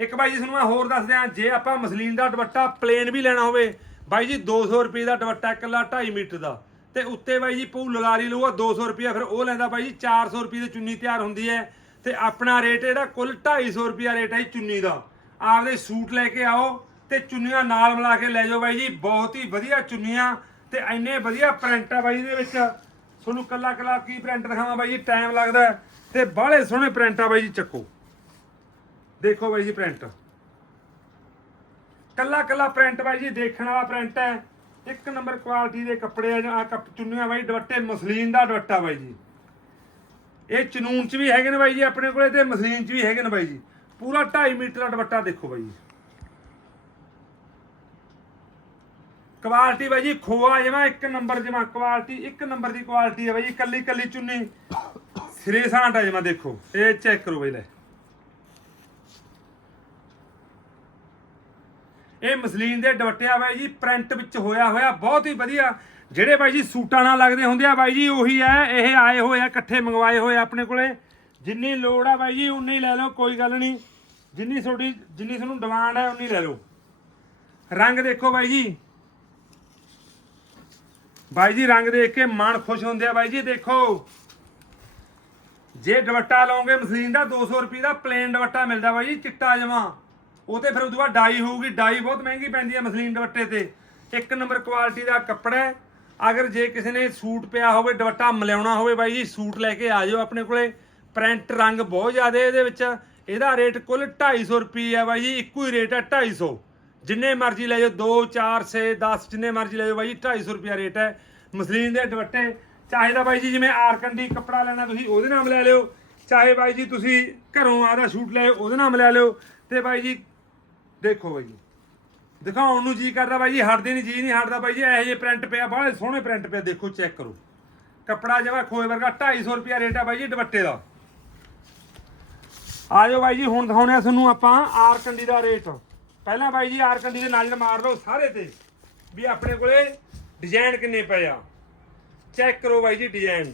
ਇੱਕ ਬਾਈ ਜੀ ਤੁਹਾਨੂੰ ਮੈਂ ਹੋਰ ਦੱਸ ਦਿਆਂ, ਜੇ ਆਪਾਂ ਮਸਲੀਨ ਦਾ ਦੁਪੱਟਾ ਪਲੇਨ ਵੀ ਲੈਣਾ ਹੋਵੇ, ਬਾਈ ਜੀ 200 ਰੁਪਏ ਦਾ ਦੁਪੱਟਾ ਇਕੱਲਾ 2.5 ਮੀਟਰ ਦਾ। ਤੇ ਉੱਤੇ ਬਾਈ ਜੀ ਪੂ ਲਗਾਰੀ ਲਊਗਾ 200 ਰੁਪਏ, ਫਿਰ ਉਹ ਲੈਂਦਾ ਬਾਈ ਜੀ 400 ਰੁਪਏ ਦੀ ਚੁੰਨੀ ਤਿਆਰ ਹੁੰਦੀ ਹੈ। ਤੇ ਆਪਣਾ ਰੇਟ ਇਹਦਾ ਕੁੱਲ 250 ਰੁਪਏ ਰੇਟ ਹੈ ਜੀ ਚੁੰਨੀ ਦਾ। ਆਪਦੇ ਸੂਟ ਲੈ ਕੇ ਆਓ ਤੇ ਚੁੰਨੀਆਂ ਨਾਲ ਮਿਲਾ ਕੇ ਲੈ ਜਾਓ ਬਾਈ ਜੀ, ਬਹੁਤ ਹੀ ਵਧੀਆ ਚੁੰਨੀਆਂ ਤੇ ਇੰਨੇ ਵਧੀਆ ਪ੍ਰਿੰਟ ਆ ਬਾਈ ਇਹਦੇ ਵਿੱਚ। ਤੁਹਾਨੂੰ ਕੱਲਾ ਕੱਲਾ ਕੀ ਪ੍ਰਿੰਟ ਦਿਖਾਵਾਂ ਬਾਈ ਜੀ? ਟਾਈਮ ਲੱਗਦਾ ਤੇ ਬਾਹਲੇ ਸੋਹਣੇ ਪ੍ਰਿੰਟ ਆ ਬਾਈ ਜੀ, ਚੱਕੋ। ਦੇਖੋ ਬਾਈ ਜੀ ਪ੍ਰਿੰਟ ਕੱਲਾ ਕੱਲਾ ਪ੍ਰਿੰਟ ਬਾਈ ਜੀ, ਦੇਖਣ ਵਾਲਾ ਪ੍ਰਿੰਟ ਹੈ। ਇੱਕ ਨੰਬਰ ਕੁਆਲਿਟੀ ਦੇ ਕੱਪੜੇ ਆ, ਜਾਂ ਕੱਪ ਚੁੰਨੀਆਂ ਬਾਈ, ਦੁਪੱਟੇ ਮਸਲੀਨ ਦਾ ਦੁਪੱਟਾ ਬਾਈ ਜੀ। ਇਹ ਚਨੂਨ ਚ ਵੀ ਹੈਗੇ ਨੇ ਬਾਈ ਜੀ ਆਪਣੇ ਕੋਲੇ ਤੇ ਮਸਲੀਨ ਚ ਵੀ ਹੈਗੇ ਨੇ ਬਾਈ ਜੀ। ਪੂਰਾ 2.5 ਮੀਟਰ ਦਾ ਦੁਪੱਟਾ ਦੇਖੋ ਬਾਈ ਜੀ। ਕੁਆਲਿਟੀ ਬਾਈ ਜੀ, ਖੋਆ ਜਮਾ, ਇੱਕ ਨੰਬਰ ਜਮਾ ਕੁਆਲਿਟੀ ਇੱਕ ਨੰਬਰ ਦੀ ਕੁਆਲਿਟੀ ਹੈ ਬਾਈ ਜੀ, ਕੱਲੀ ਕੱਲੀ ਚੁੰਨੀ। ਸਿਰੇ ਸਾਂਟਾ ਜਮਾ, ਦੇਖੋ, ਇਹ ਚੈੱਕ ਕਰੋ ਬਾਈ ਲੈ। ਇਹ ਮਸਲੀਨ ਦੇ ਦੁਪੱਟਿਆ ਬਾਈ ਜੀ ਪ੍ਰਿੰਟ ਵਿੱਚ ਹੋਇਆ ਹੋਇਆ, ਬਹੁਤ ਹੀ ਵਧੀਆ। ਜਿਹੜੇ ਬਾਈ ਜੀ ਸੂਟਾਂ ਨਾਲ ਲੱਗਦੇ ਹੁੰਦੇ ਆ ਬਾਈ ਜੀ, ਉਹੀ ਹੈ, ਇਹ ਆਏ ਹੋਏ ਆ, ਇਕੱਠੇ ਮੰਗਵਾਏ ਹੋਏ ਆ ਆਪਣੇ ਕੋਲੇ। ਜਿੰਨੀ ਲੋੜ ਆ ਬਾਈ ਜੀ, ਉਨੀ ਲੈ ਲਓ, ਕੋਈ ਗੱਲ ਨਹੀਂ। ਜਿੰਨੀ ਤੁਹਾਡੀ, ਜਿੰਨੀ ਤੁਹਾਨੂੰ ਡਿਮਾਂਡ ਹੈ, ਉਨੀ ਲੈ ਲਓ। ਰੰਗ ਦੇਖੋ ਬਾਈ ਜੀ। ਬਾਈ ਜੀ, ਰੰਗ ਦੇਖ ਕੇ ਮਨ ਖੁਸ਼ ਹੁੰਦੇ ਆ ਬਾਈ ਜੀ, ਦੇਖੋ। ਜੇ ਦੁਪੱਟਾ ਲਓਗੇ ਮਸ਼ੀਨ ਦਾ 200 ਰੁਪਏ ਦਾ ਪਲੇਨ ਦੁਪੱਟਾ ਮਿਲਦਾ ਬਾਈ ਜੀ, ਚਿੱਟਾ ਜਮਾ। ਉਹ ਤੇ ਫਿਰ ਉਦੋਂ ਬਾਅਦ ਡਾਈ ਹੋਊਗੀ, ਡਾਈ ਬਹੁਤ ਮਹਿੰਗੀ ਪੈਂਦੀ ਹੈ ਮਸ਼ੀਨ ਦੁਪੱਟੇ ਤੇ। ਇੱਕ ਨੰਬਰ ਕੁਆਲਿਟੀ ਦਾ ਕੱਪੜਾ ਹੈ। ਅਗਰ ਜੇ ਕਿਸੇ ਨੇ ਸੂਟ ਪਿਆ ਹੋਵੇ, ਦੁਪੱਟਾ ਮਿਲਾਉਣਾ ਹੋਵੇ ਬਾਈ ਜੀ, ਸੂਟ ਲੈ ਕੇ ਆ ਜਾਓ ਆਪਣੇ ਕੋਲੇ। ਪ੍ਰਿੰਟ ਰੰਗ ਬਹੁਤ ਜ਼ਿਆਦਾ ਇਹਦੇ ਵਿੱਚ। ਇਹਦਾ ਰੇਟ ਕੁੱਲ 250 ਰੁਪਏ ਹੈ ਬਾਈ ਜੀ, ਇੱਕੋ ਹੀ ਰੇਟ ਹੈ 250 ਜਿੰਨੇ ਮਰਜ਼ੀ ਲੈ ਜਾਓ 2 4 6 10 ਜਿੰਨੇ ਮਰਜ਼ੀ ਲੈ ਜਾਓ ਬਾਈ ਜੀ 250 ਰੁਪਿਆ ਰੇਟ ਹੈ। ਮਸਲੀਨ ਦੇ ਦੁਪੱਟੇ, ਚਾਹੇ ਤਾਂ ਬਾਈ ਜੀ ਜਿਵੇਂ ਆਰਕੰਡੀ ਕੱਪੜਾ ਲੈਣਾ ਤੁਸੀਂ ਉਹਦੇ ਨਾਮ ਲੈ ਲਿਓ, ਚਾਹੇ ਬਾਈ ਜੀ ਤੁਸੀਂ ਘਰੋਂ ਆਦਾ ਸ਼ੂਟ ਲੈ ਉਹਦੇ ਨਾਮ ਲੈ ਲਿਓ, ਤੇ ਬਾਈ ਜੀ ਦੇਖੋ ਬਾਈ ਜੀ। ਦਿਖਾਉਣ ਨੂੰ ਜੀ ਕਰਦਾ ਬਾਈ ਜੀ, ਹਟਦੇ ਨਹੀਂ, ਜੀ ਨਹੀਂ ਹਟਦਾ ਬਾਈ ਜੀ, ਇਹੋ ਜਿਹੇ ਪ੍ਰਿੰਟ ਪਿਆ, ਬਾਹਲੇ ਸੋਹਣੇ ਪ੍ਰਿੰਟ ਪਿਆ, ਦੇਖੋ ਚੈੱਕ ਕਰੋ। ਕੱਪੜਾ ਜਿਹਾ ਖੋਏ ਵਰਗਾ 250 ਰੁਪਿਆ ਰੇਟ ਹੈ ਬਾਈ ਜੀ ਦੁਪੱਟੇ ਦਾ। ਆ ਜਾਓ ਬਾਈ ਜੀ, ਹੁਣ ਦਿਖਾਉਣੇ ਆ ਤੁਹਾਨੂੰ ਆਪਾਂ ਆਰ ਕੰਡੀ ਦਾ ਰੇਟ। ਪਹਿਲਾਂ ਬਾਈ ਜੀ ਆਰ ਕੰਡੀ ਦੇ ਨਜ਼ਰ ਮਾਰ ਲਓ ਸਾਰੇ ਤੇ। ਵੀ ਆਪਣੇ ਕੋਲੇ ਡਿਜ਼ਾਈਨ ਕਿੰਨੇ ਪਏ ਆ? ਚੈੱਕ ਕਰੋ ਬਾਈ ਜੀ ਡਿਜ਼ਾਈਨ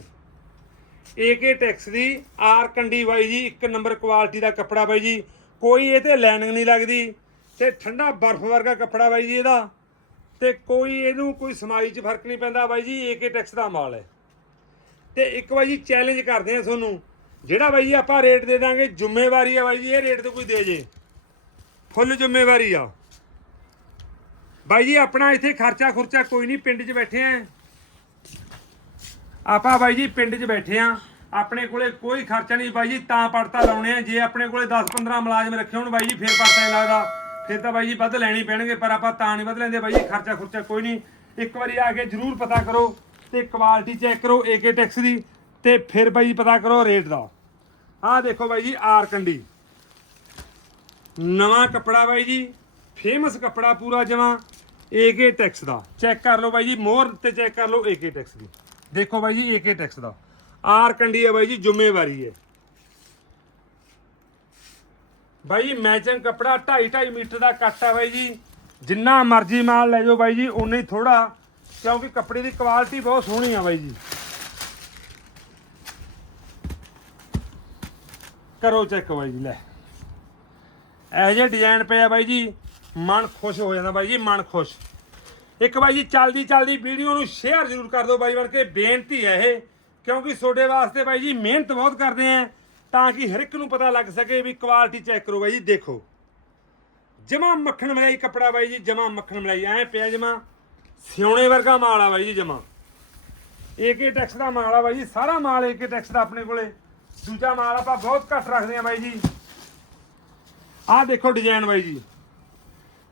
ਏਕੇ ਟੈਕਸ ਦੀ ਆਰ ਕੰਡੀ ਬਾਈ ਜੀ ਇੱਕ ਨੰਬਰ ਕੁਆਲਿਟੀ ਦਾ ਕੱਪੜਾ ਬਾਈ ਜੀ। ਕੋਈ ਇਹ ਤੇ ਲਾਈਨਿੰਗ ਨਹੀਂ ਲੱਗਦੀ ਤੇ ਠੰਡਾ ਬਰਫ਼ ਵਰਗਾ ਕੱਪੜਾ ਬਾਈ ਜੀ ਇਹਦਾ। ਤੇ ਕੋਈ ਇਹਨੂੰ ਕੋਈ ਸਮਾਈ 'ਚ ਫ਼ਰਕ ਨਹੀਂ ਪੈਂਦਾ ਬਾਈ ਜੀ ਏਕੇ ਟੈਕਸ ਦਾ ਮਾਲ ਹੈ। ਤੇ ਇੱਕ ਬਾਈ ਜੀ ਚੈਲੰਜ ਕਰਦੇ ਆ ਤੁਹਾਨੂੰ। ਜਿਹੜਾ ਬਾਈ ਜੀ ਆਪਾਂ ਰੇਟ ਦੇ ਦਾਂਗੇ, ਜ਼ਿੰਮੇਵਾਰੀ ਆ ਬਾਈ ਜੀ, ਇਹ ਰੇਟ ਤੇ ਕੋਈ ਦੇ ਜੇ। ਫੁੱਲ ਜ਼ਿੰਮੇਵਾਰੀ ਆ। ਬਾਈ ਜੀ, ਆਪਣਾ ਇੱਥੇ ਖਰਚਾ ਖੁਰਚਾ ਕੋਈ ਨਹੀਂ, ਪਿੰਡ 'ਚ ਬੈਠੇ ਆ। ਆਪਾਂ ਬਾਈ ਜੀ, ਪਿੰਡ 'ਚ ਬੈਠੇ ਆ। ਆਪਣੇ ਕੋਲੇ ਕੋਈ ਖਰਚਾ ਨਹੀਂ ਬਾਈ ਜੀ, ਤਾਂ ਪੜਤਾ ਲਾਉਣੇ ਆ। ਜੇ ਆਪਣੇ ਕੋਲੇ 10-15 ਮੁਲਾਜ਼ਮ ਰੱਖੇ ਹੋਣ ਬਾਈ ਜੀ, ਫਿਰ ਪੜਤਾ ਨਹੀਂ ਲੱਗਦਾ। ਫਿਰ ਤਾਂ ਬਾਈ ਜੀ, ਵੱਧ ਲੈਣੀ ਪੈਣਗੇ, ਪਰ ਆਪਾਂ ਤਾਂ ਨਹੀਂ ਵੱਧ ਲੈਂਦੇ ਬਾਈ ਜੀ, ਖਰਚਾ ਖੁਰਚਾ ਕੋਈ ਨਹੀਂ। ਇੱਕ ਵਾਰੀ ਆ ਕੇ ਜਰੂਰ ਪਤਾ ਕਰੋ ਤੇ ਕੁਆਲਿਟੀ ਚੈੱਕ ਕਰੋ ਏਕੇ ਟੈਕਸ ਦੀ ਤੇ ਫਿਰ ਬਾਈ ਜੀ ਪਤਾ ਕਰੋ ਰੇਟ ਦਾ। ਆਹ ਦੇਖੋ ਬਾਈ ਜੀ, ਆਰ ਕੰਡੀ। ਨਵਾਂ ਕੱਪੜਾ ਬਾਈ ਜੀ ਫੇਮਸ ਕੱਪੜਾ ਪੂਰਾ ਜਮਾ ਏਕੇ ਟੈਕਸ ਦਾ। ਚੈੱਕ ਕਰ ਲਓ ਬਾਈ ਜੀ ਮੋਹਰ ਤੇ ਚੈੱਕ ਕਰ ਲਓ ਏਕੇ ਟੈਕਸ ਦੀ। ਦੇਖੋ ਬਾਈ ਜੀ ਏਕੇ ਟੈਕਸ ਦਾ। ਆਰ ਕੰਡੀ ਹੈ ਬਾਈ ਜੀ, ਜ਼ਿੰਮੇਵਾਰੀ ਹੈ। ਬਾਈ ਜੀ ਮੈਚਿੰਗ ਕੱਪੜਾ 2.5 2.5 ਮੀਟਰ ਦਾ ਕੱਟ ਹੈ ਬਾਈ ਜੀ। ਜਿੰਨਾ ਮਰਜ਼ੀ ਮਾਲ ਲੈ ਜਾਓ ਬਾਈ ਜੀ ਉਨਾ ਹੀ ਥੋੜਾ ਕਿਉਂਕਿ ਕੱਪੜੇ ਦੀ ਕੁਆਲਿਟੀ ਬਹੁਤ ਸੋਹਣੀ ਆ ਬਾਈ ਜੀ। ਕਰੋ ਚੈੱਕ ਬਾਈ ਜੀ, ਲੈ। ਇਹੋ ਜਿਹੇ ਡਿਜ਼ਾਈਨ ਪਏ ਆ ਬਾਈ ਜੀ, ਮਨ ਖੁਸ਼ ਹੋ ਜਾਂਦਾ ਬਾਈ ਜੀ, ਮਨ ਖੁਸ਼। ਇੱਕ ਬਾਈ ਜੀ, ਚੱਲਦੀ ਚੱਲਦੀ ਵੀਡੀਓ ਨੂੰ ਸ਼ੇਅਰ ਜ਼ਰੂਰ ਕਰ ਦਿਓ ਬਾਈ ਬਣ ਕੇ, ਬੇਨਤੀ ਹੈ ਇਹ, ਕਿਉਂਕਿ ਤੁਹਾਡੇ ਵਾਸਤੇ ਬਾਈ ਜੀ ਮਿਹਨਤ ਬਹੁਤ ਕਰਦੇ ਆ, ਤਾਂ ਕਿ ਹਰ ਇੱਕ ਨੂੰ ਪਤਾ ਲੱਗ ਸਕੇ ਵੀ ਕੁਆਲਿਟੀ ਚੈੱਕ ਕਰੋ ਬਾਈ ਜੀ, ਦੇਖੋ। ਜਮਾ ਮੱਖਣ ਮਲਾਈ ਕੱਪੜਾ ਬਾਈ ਜੀ, ਜਮਾ ਮੱਖਣ ਮਲਾਈ, ਐ ਪਿਆ ਜਮਾ। ਸਿਉਣੇ ਵਰਗਾ ਮਾਲ ਆ ਬਾਈ ਜੀ ਜਮਾ। ਏਕੇ ਟੈਕਸ ਦਾ ਮਾਲ ਆ ਬਾਈ ਜੀ, ਸਾਰਾ ਮਾਲ ਏਕੇ ਟੈਕਸ ਦਾ ਆਪਣੇ ਕੋਲੇ। ਦੂਜਾ ਮਾਲ ਆਪਾਂ ਬਹੁਤ ਘੱਟ ਰੱਖਦੇ ਆ ਬਾਈ ਜੀ। ਆਹ ਦੇਖੋ ਡਿਜ਼ਾਈਨ ਬਾਈ ਜੀ।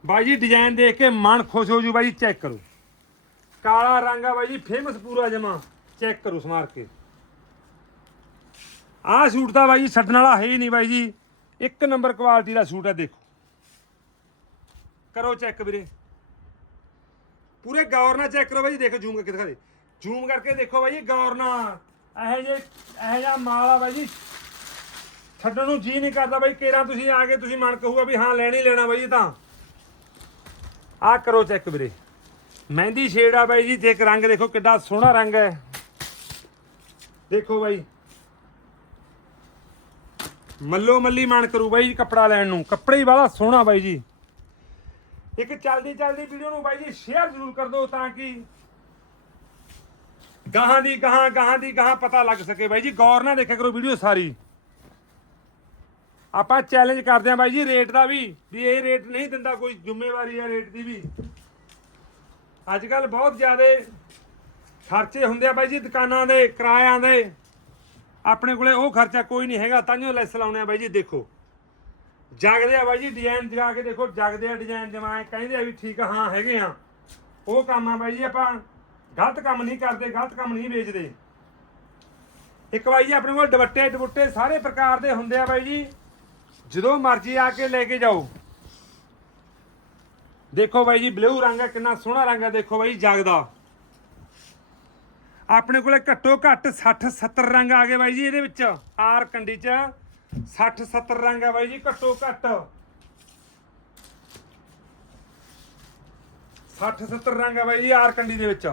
ਬਾਈ ਜੀ ਡਿਜ਼ਾਈਨ ਦੇਖ ਕੇ ਮਨ ਖੁਸ਼ ਹੋ ਜੂ ਬਾਈ ਜੀ ਚੈੱਕ ਕਰੋ। ਕਾਲਾ ਰੰਗ ਆ ਬਾਈ ਜੀ ਫੇਮਸ ਪੂਰਾ ਜਮਾ। ਚੈੱਕ ਕਰੋ ਸਮਾਰ ਕੇ। ਆਹ ਸੂਟ ਤਾਂ ਬਾਈ ਜੀ ਛੱਡਣ ਵਾਲਾ ਹੈ ਹੀ ਨਹੀਂ ਬਾਈ ਜੀ। ਇੱਕ ਨੰਬਰ ਕੁਆਲਿਟੀ ਦਾ ਸੂਟ ਹੈ ਦੇਖੋ। ਕਰੋ ਚੈੱਕ ਵੀਰੇ। ਪੂਰੇ ਗੌਰ ਨਾਲ ਚੈੱਕ ਕਰੋ ਬਾਈ ਦੇਖੋ ਜ਼ੂਮ ਕਰਕੇ ਦਿਖਾ ਦੇ। ਜ਼ੂਮ ਕਰਕੇ ਦੇਖੋ ਬਾਈ ਜੀ, ਗੌਰ ਨਾਲ। ਇਹੋ ਜੇ ਇਹੋ ਜਿਹਾ ਮਾਲ ਆ ਬਾਈ ਜੀ। ਛੱਡਣ ਨੂੰ ਜੀ ਨਹੀਂ ਕਰਦਾ ਬਾਈ, ਕੇਰਾ ਤੁਸੀਂ ਆ ਕੇ ਤੁਸੀਂ ਮਨ ਕਹੂਗਾ ਵੀ ਹਾਂ, ਲੈਣਾ ਹੀ ਲੈਣਾ ਬਾਈ ਜੀ ਤਾਂ। ਆਹ ਕਰੋ ਚੈੱਕ ਵੀਰੇ। ਮਹਿੰਦੀ ਸ਼ੇਡ ਆ ਬਾਈ ਜੀ, ਦੇਖ ਰੰਗ ਦੇਖੋ ਕਿੱਡਾ ਸੋਹਣਾ ਰੰਗ ਹੈ। ਦੇਖੋ ਬਾਈ। ਮੱਲੋ ਮੱਲੀ ਮਨ ਕਰੂ ਬਾਈ ਜੀ ਕੱਪੜਾ ਲੈਣ ਨੂੰ। ਕੱਪੜੇ ਹੀ ਵਾਲਾ ਸੋਹਣਾ ਬਾਈ ਜੀ। ਇੱਕ ਚੱਲਦੀ ਚੱਲਦੀ ਵੀਡੀਓ ਨੂੰ ਬਾਈ ਜੀ ਸ਼ੇਅਰ ਜ਼ਰੂਰ ਕਰ ਦਿਓ ਤਾਂ ਕਿ ਗਾਹਾਂ ਦੀ ਗਾਹਾਂ ਗਾਹਾਂ ਦੀ ਗਾਹਾਂ ਪਤਾ ਲੱਗ ਸਕੇ ਬਾਈ ਜੀ। ਗੌਰ ਨਾਲ ਦੇਖਿਆ ਕਰੋ ਵੀਡੀਓ ਸਾਰੀ। ਆਪਾਂ ਚੈਲੰਜ ਕਰਦੇ ਆਂ ਬਾਈ ਜੀ ਰੇਟ ਦਾ ਵੀ ਵੀ ਇਹ ਰੇਟ ਨਹੀਂ ਦਿੰਦਾ ਕੋਈ ਜ਼ਿੰਮੇਵਾਰੀ ਹੈ ਰੇਟ ਦੀ ਵੀ। ਅੱਜ ਕੱਲ ਬਹੁਤ ਜ਼ਿਆਦਾ ਖਰਚੇ ਹੁੰਦੇ ਆ ਬਾਈ ਜੀ ਦੁਕਾਨਾਂ ਦੇ, ਕਿਰਾਇਆਂ ਦੇ। ਆਪਣੇ ਕੋਲੇ ਉਹ ਖਰਚਾ ਕੋਈ ਨਹੀਂ ਹੈਗਾ ਤਾਂ ਤਾਂਿਓ ਲੈਸ ਲਾਉਣੇ ਆ ਬਾਈ ਜੀ, ਦੇਖੋ। ਜਗਦੇ ਆ ਬਾਈ ਜੀ ਡਿਜ਼ਾਈਨ ਜਗਾ ਕੇ ਦੇਖੋ, ਜਗਦੇ ਆ ਡਿਜ਼ਾਈਨ ਜਮਾਏ ਕਹਿੰਦੇ ਆ ਵੀ ਠੀਕ ਆ, ਹਾਂ ਹੈਗੇ ਆ। ਉਹ ਕੰਮ ਆ ਬਾਈ ਜੀ ਆਪਾਂ ਗਲਤ ਕੰਮ ਨਹੀਂ ਕਰਦੇ, ਗਲਤ ਕੰਮ ਨਹੀਂ ਵੇਚਦੇ। ਇੱਕ ਬਾਈ ਜੀ ਆਪਣੇ ਕੋਲ ਦੁਪੱਟੇ ਦੁਪੱਟੇ ਸਾਰੇ ਪ੍ਰਕਾਰ ਦੇ ਹੁੰਦੇ ਆ ਬਾਈ ਜੀ। ਜਦੋਂ ਮਰਜ਼ੀ ਆ ਕੇ ਲੈ ਕੇ ਜਾਓ। ਦੇਖੋ ਬਾਈ ਜੀ ਬਲੂ ਰੰਗ ਹੈ, ਕਿੰਨਾ ਸੋਹਣਾ ਰੰਗ ਹੈ, ਦੇਖੋ ਬਾਈ ਜਗਦਾ। ਆਪਣੇ ਕੋਲੇ ਘੱਟੋ ਘੱਟ 60 70 ਰੰਗ ਆ ਗਏ ਬਾਈ ਜੀ ਇਹਦੇ ਵਿੱਚ। ਆਰ ਕੰਡੀ ਚ 60 70 ਰੰਗ ਆ ਬਾਈ ਜੀ, ਘੱਟੋ ਘੱਟ। 60 70 ਰੰਗ ਆ ਬਾਈ ਜੀ, ਆਰ ਕੰਡੀ ਦੇ ਵਿੱਚ।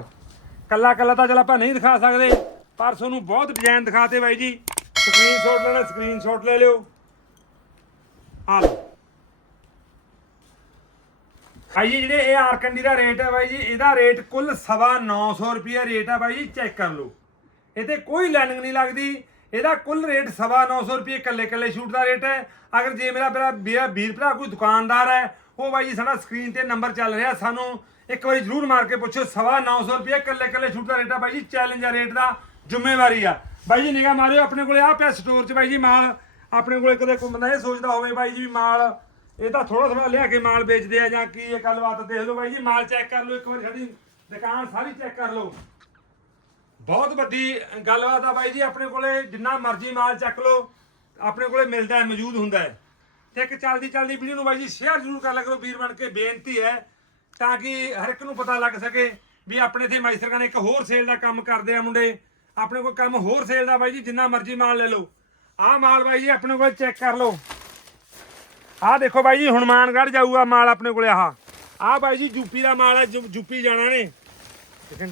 ਕੱਲਾ ਕੱਲਾ ਤਾਂ ਚਲ ਆਪਾਂ ਨਹੀਂ ਦਿਖਾ ਸਕਦੇ, ਪਰ ਤੁਹਾਨੂੰ ਬਹੁਤ ਡਿਜ਼ਾਈਨ ਦਿਖਾਤੇ ਬਾਈ ਜੀ। ਸਕਰੀਨਸ਼ਾਟ ਲੈਣਾ ਸਕਰੀਨਸ਼ਾਟ ਲੈ ਲਿਓ। ਆ ਲਓ। ਭਾਈ ਜੀ, ਜਿਹੜੇ ਇਹ ਆਰਕੰਡੀ ਦਾ ਰੇਟ ਹੈ ਬਾਈ ਜੀ, ਇਹਦਾ ਰੇਟ ਕੁੱਲ ਸਵਾ 900 ਰੇਟ ਹੈ ਬਾਈ ਜੀ, ਚੈੱਕ ਕਰ ਲਓ। ਇਹ ਕੋਈ ਲੈਨਿੰਗ ਨਹੀਂ ਲੱਗਦੀ। ਇਹਦਾ ਕੁੱਲ ਰੇਟ ਸਵਾ 900 ਰੁਪਏ ਇਕੱਲੇ ਇਕੱਲੇ ਸ਼ੂਟ ਦਾ ਰੇਟ ਹੈ। ਅਗਰ ਜੇ ਮੇਰਾ ਮੇਰਾ ਮੇਰਾ ਵੀਰ ਭਰਾ ਕੋਈ ਦੁਕਾਨਦਾਰ ਹੈ, ਉਹ ਬਾਈ ਜੀ ਸਾਡਾ ਸਕਰੀਨ ਤੇ ਨੰਬਰ ਚੱਲ ਰਿਹਾ ਸਾਨੂੰ, ਇੱਕ ਵਾਰੀ ਜ਼ਰੂਰ ਮਾਰ ਕੇ ਪੁੱਛੋ ਸਵਾ 900 ਰੁਪਏ ਇਕੱਲੇ ਇਕੱਲੇ ਸ਼ੂਟ ਦਾ ਰੇਟ ਹੈ ਬਾਈ ਜੀ ਚੈਲੰਜ ਆ ਰੇਟ ਦਾ, ਜ਼ਿੰਮੇਵਾਰੀ ਆ। ਬਾਈ ਜੀ, ਨਿਗਾਹ ਮਾਰਿਓ ਆਪਣੇ ਕੋਲੇ ਆ ਪਿਆ ਸਟੋਰ 'ਚ ਬਾਈ ਜੀ, ਮਾਲ ਆਪਣੇ ਕੋਲੇ ਕਦੇ ਕੋਈ ਬੰਦਾ ਇਹ ਸੋਚਦਾ ਹੋਵੇ ਬਾਈ ਜੀ ਮਾਲ, ਇਹ ਤਾਂ ਥੋੜਾ ਥੋੜਾ ਲਿਆ ਕੇ ਮਾਲ ਵੇਚਦੇ ਆ ਜਾਂ ਕੀ ਇਹ ਗੱਲਬਾਤ ਦੇਖ ਲਓ ਬਾਈ ਜੀ, ਮਾਲ ਚੈੱਕ ਕਰ ਲਓ, ਇੱਕ ਵਾਰੀ ਸਾਡੀ ਦੁਕਾਨ ਸਾਰੀ ਚੈੱਕ ਕਰ ਲਓ। ਬਹੁਤ ਵੱਡੀ ਗੱਲਬਾਤ ਆ ਬਾਈ ਜੀ, ਆਪਣੇ ਕੋਲੇ ਜਿੰਨਾ ਮਰਜ਼ੀ ਮਾਲ ਚੱਕ ਲਓ, ਆਪਣੇ ਕੋਲੇ ਮਿਲਦਾ ਹੈ, ਮੌਜੂਦ ਹੁੰਦਾ ਹੈ। ਤੇ ਇੱਕ ਚੱਲਦੀ ਚੱਲਦੀ ਵੀਡੀਓ ਨੂੰ ਬਾਈ ਜੀ ਸ਼ੇਅਰ ਜ਼ਰੂਰ ਕਰ ਲਿਆ ਕਰੋ, ਵੀਰ ਬਣ ਕੇ ਬੇਨਤੀ ਹੈ, ਤਾਂ ਕਿ ਹਰ ਇੱਕ ਨੂੰ ਪਤਾ ਲੱਗ ਸਕੇ ਵੀ ਆਪਣੇ ਇੱਥੇ ਮਾਈਸਰ ਖਾਨੇ ਇੱਕ ਹੋਰ ਸੇਲ ਦਾ ਕੰਮ ਕਰਦੇ ਆ ਮੁੰਡੇ। ਆਪਣੇ ਕੋਲ ਕੰਮ ਹੋਰ ਸੇਲ ਦਾ ਬਾਈ ਜੀ, ਜਿੰਨਾ ਮਰਜ਼ੀ ਮਾਲ ਲੈ ਲਓ। ਆਹ ਮਾਲ ਬਾਈ ਜੀ, ਆਪਣੇ ਕੋਲ ਚੈੱਕ ਕਰ ਲਓ। ਆਹ ਦੇਖੋ ਬਾਈ ਜੀ, ਹਨੂਮਾਨਗੜ੍ਹ ਜਾਊਗਾ ਮਾਲ ਆਪਣੇ ਕੋਲੇ ਆਹ। ਆਹ ਬਾਈ ਜੀ ਯੂਪੀ ਦਾ ਮਾਲ ਹੈ ਯੂਪੀ ਜਾਣਾ ਨੇ। ਦੇਖਣ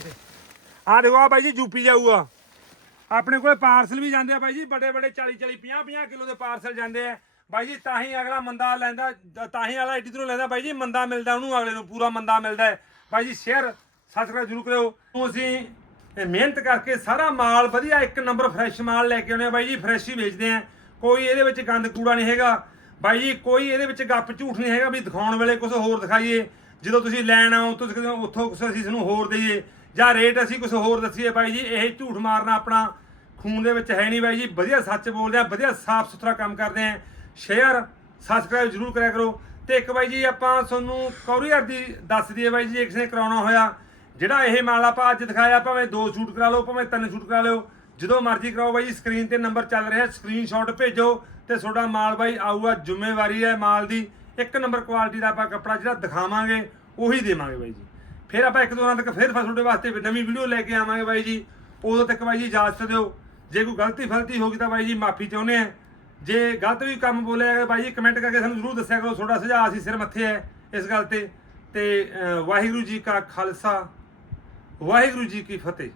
ਦੇਖੋ, ਆ ਬਾਈ ਜੀ ਯੂਪੀ ਜਾਊਗਾ। ਆਪਣੇ ਕੋਲੇ ਪਾਰਸਲ ਵੀ ਜਾਂਦੇ ਆ ਬਾਈ ਜੀ, ਵੱਡੇ ਵੱਡੇ 40 40 50 50 ਕਿਲੋ ਦੇ ਪਾਰਸਲ ਜਾਂਦੇ ਆ। ਬਾਈ ਜੀ, ਤਾਂ ਹੀ ਅਗਲਾ ਮੰਦਾ ਲੈਂਦਾ, ਤਾਂ ਹੀ ਅਗਲਾ ਇੱਡੀ ਦੂਰੋਂ ਲੈਂਦਾ। ਬਾਈ ਜੀ, ਮੰਦਾ ਮਿਲਦਾ ਉਹਨੂੰ, ਅਗਲੇ ਨੂੰ ਪੂਰਾ ਮੰਦਾ ਮਿਲਦਾ ਬਾਈ ਜੀ ਸ਼ੇਅਰ ਸਬਸਕ੍ਰਾਈਬ ਜ਼ਰੂਰ ਕਰਿਓ। ਤੋਂ ਅਸੀਂ ਇਹ ਮਿਹਨਤ ਕਰਕੇ ਸਾਰਾ ਮਾਲ ਵਧੀਆ ਇੱਕ ਨੰਬਰ ਫਰੈਸ਼ ਮਾਲ ਲੈ ਕੇ ਆਉਂਦੇ ਆ ਬਾਈ ਜੀ ਫਰੈਸ਼ ਹੀ ਵੇਚਦੇ ਆ। ਕੋਈ ਇਹਦੇ ਵਿੱਚ ਗੰਦ ਕੂੜਾ ਨਹੀਂ ਹੈਗਾ। ਬਾਈ ਜੀ, ਕੋਈ ਇਹਦੇ ਵਿੱਚ ਗੱਪ ਝੂਠ ਨਹੀਂ ਹੈਗਾ ਵੀ ਦਿਖਾਉਣ ਵੇਲੇ ਕੁਝ ਹੋਰ ਦਿਖਾਈਏ। ਜਦੋਂ ਤੁਸੀਂ ਲੈਣ ਆਓ, ਤੁਸੀਂ ਉੱਥੋਂ ਕੁਛ ਅਸੀਂ ਤੁਹਾਨੂੰ ਹੋਰ ਦਈਏ। ਜਾਂ ਰੇਟ ਅਸੀਂ ਕੁਝ ਹੋਰ ਦੱਸੀਏ ਬਾਈ ਜੀ, ਇਹ ਝੂਠ ਮਾਰਨਾ ਆਪਣਾ ਖੂਨ ਦੇ ਵਿੱਚ ਹੈ ਨਹੀਂ ਬਾਈ ਜੀ। ਵਧੀਆ ਸੱਚ ਬੋਲਦੇ ਆ, ਵਧੀਆ ਸਾਫ਼ ਸੁਥਰਾ ਕੰਮ ਕਰਦੇ ਆ। ਸ਼ੇਅਰ ਸਬਸਕ੍ਰਾਈਬ ਜ਼ਰੂਰ ਕਰਿਆ ਕਰੋ। ਤੇ ਇੱਕ ਬਾਈ ਜੀ, ਆਪਾਂ ਤੁਹਾਨੂੰ ਕੋਰੀਅਰ ਦੀ ਦੱਸ ਦਈਏ ਬਾਈ ਜੀ ਕਿਸੇ ਨੇ ਕਰਾਉਣਾ ਹੋਇਆ। ਜਿਹੜਾ ਇਹ ਮਾਲ ਆਪਾਂ ਅੱਜ ਦਿਖਾਇਆ, ਭਾਵੇਂ ਦੋ ਸ਼ੂਟ ਕਰਾ ਲਓ, ਭਾਵੇਂ ਤਿੰਨ ਸ਼ੂਟ ਕਰਾ ਲਿਓ, ਜਦੋਂ ਮਰਜ਼ੀ ਕਰਾਓ ਬਾਈ ਜੀ ਸਕਰੀਨ ਤੇ ਨੰਬਰ ਚੱਲ ਰਿਹਾ ਸਕਰੀਨਸ਼ਾਟ ਭੇਜੋ ਤੇ ਤੁਹਾਡਾ ਮਾਲ ਬਾਈ ਆਊਗਾ, ਜ਼ਿੰਮੇਵਾਰੀ ਹੈ ਮਾਲ ਦੀ। ਇੱਕ ਨੰਬਰ ਕੁਆਲਿਟੀ ਦਾ ਆਪਾਂ ਕੱਪੜਾ ਜਿਹੜਾ ਦਿਖਾਵਾਂਗੇ, ਉਹੀ ਦੇਵਾਂਗੇ ਬਾਈ ਜੀ। ਫਿਰ ਆਪਾਂ ਇੱਕ ਦੋ ਦਿਨਾਂ ਤੱਕ ਫਿਰ ਤੁਹਾਡੇ ਵਾਸਤੇ ਨਵੀਂ ਵੀਡੀਓ ਲੈ ਕੇ ਆਵਾਂਗੇ ਬਾਈ ਜੀ। ਉਦੋਂ ਤੱਕ ਬਾਈ ਜੀ ਇਜਾਜ਼ਤ ਦਿਓ। ਜੇ ਕੋਈ ਗਲਤੀ ਫਲਤੀ ਹੋ ਗਈ ਤਾਂ ਬਾਈ ਜੀ ਮਾਫੀ ਚਾਹੁੰਦੇ ਆ ਜੇ ਗਲਤ ਵੀ ਕੰਮ ਬੋਲਿਆ ਗਿਆ ਬਾਈ ਜੀ ਕਮੈਂਟ ਕਰਕੇ ਸਾਨੂੰ ਜ਼ਰੂਰ ਦੱਸਿਆ ਕਰੋ। ਤੁਹਾਡਾ ਸੁਝਾਅ ਅਸੀਂ ਸਿਰ ਮੱਥੇ ਹੈ ਇਸ ਗੱਲ ਤੇ। ਤੇ ਵਾਹਿਗੁਰੂ ਜੀ ਕਾ ਖਾਲਸਾ। ਵਾਹਿਗੁਰੂ ਜੀ ਕੀ ਫਤਿਹ।